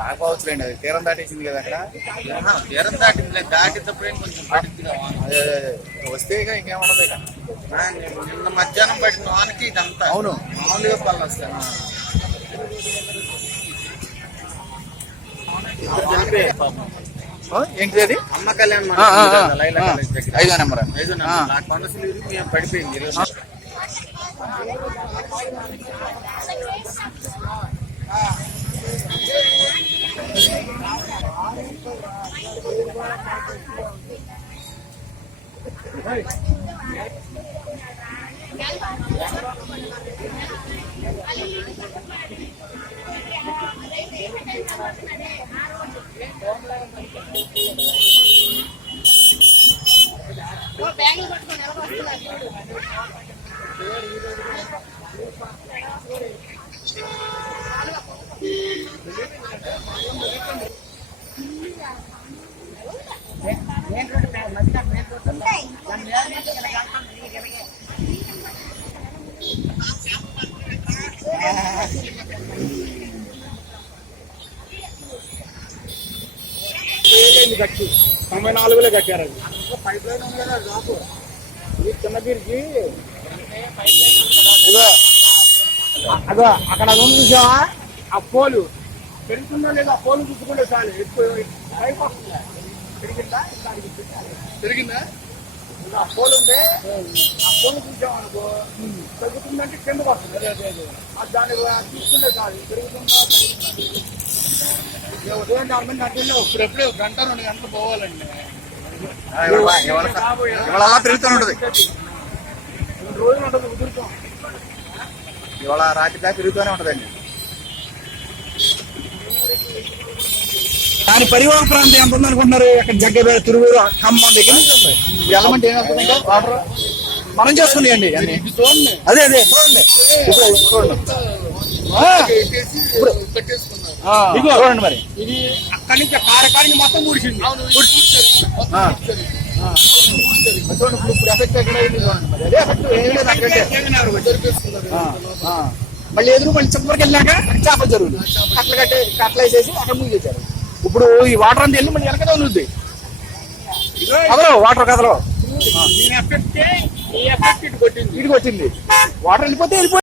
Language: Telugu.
రాకపోవచ్చులేండి, అది తీరం దాటేసింది కదా అక్కడ. తీరం దాటింది, దాటినప్పుడే కొంచెం పడుతుంది. అదే వస్తే ఇక ఇంకేమన్నది ఇక. నిన్న మధ్యాహ్నం పడిన వానికి ఇదంతా అవును, మామూలుగా పనులు వస్తాయి. ఏంటిది అది? అమ్మ కళ్యాణ్ 5వ నెంబర్. నాకు మనసులు మేము పడిపోయింది. కట్టి 94లో కట్టారు. పైప్ లైన్ ఉంది కదా రాకు ఈ చిన్నగిరికి. అదో అక్కడ చూసావా ఆ పోలు పెరుగుతుందో లేదా? ఆ పోలు చూసుకుంటే చాలు, ఎక్కువ పైప్ వస్తుంది. పెరిగిందా? పెరిగిందా? ఆ పోలు ఉంది, ఆ పోలు చూసామనుకో పెరుగుతుందంటే కిందకు వస్తుంది. దాన్ని తీసుకుంటే చాలు, పెరుగుతుందా ఉదయం 4 మంది అట్లనే ఇప్పుడెప్పుడే 1 గంట 2 గంటలు పోవాలండి. ఇవాళ అలా పెరుగుతూనే ఉంటుంది. 2 రోజులు ఉంటుంది కుదురుతాం. ఇవాళ రాత్రి దాకా పెరుగుతూనే ఉంటుందండి. దాని పరివాహక ప్రాంతం ఎంత ఉందనుకుంటున్నారు? అక్కడ జగ్గపేట, తిరువూరు, ఖమ్మం దగ్గర ఇప్పుడు వెళ్ళమంటే ఏమవుతుందంటే వాటర్ మనం చేసుకున్నాయండి అన్ని. అదే అదే చూడండి. ఇదిగో చూడండి మరి, ఇది అక్కడి నుంచి కారకాడికి మొత్తం ముడిచింది. చూడండి ఇప్పుడు ఎఫెక్ట్ ఎక్కడ అయింది చూడండి మరి. అదే ఎఫెక్ట్ ఏం లేదు అక్కడే. మళ్ళీ ఎదురు మళ్ళీ చివరికి వెళ్ళాక చేపలు జరుగుతుంది. కట్టలు వేసేసి అక్కడ ముగిచేశారు. ఇప్పుడు ఈ వాటర్ అంతా వెళ్ళి మళ్ళీ వెనకనే ఉంది కదలో, వాటర్ కదలో ఈ ఎఫెక్ట్ ఇటు కొట్టింది. వాటర్ వెళ్ళిపోతే వెళ్ళిపోయి